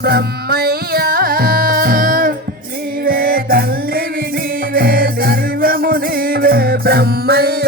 బ్రహ్మయ్యా నీవే తల్లివి నీవే దైవము నీవే బ్రహ్మయ్య.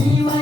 Brasil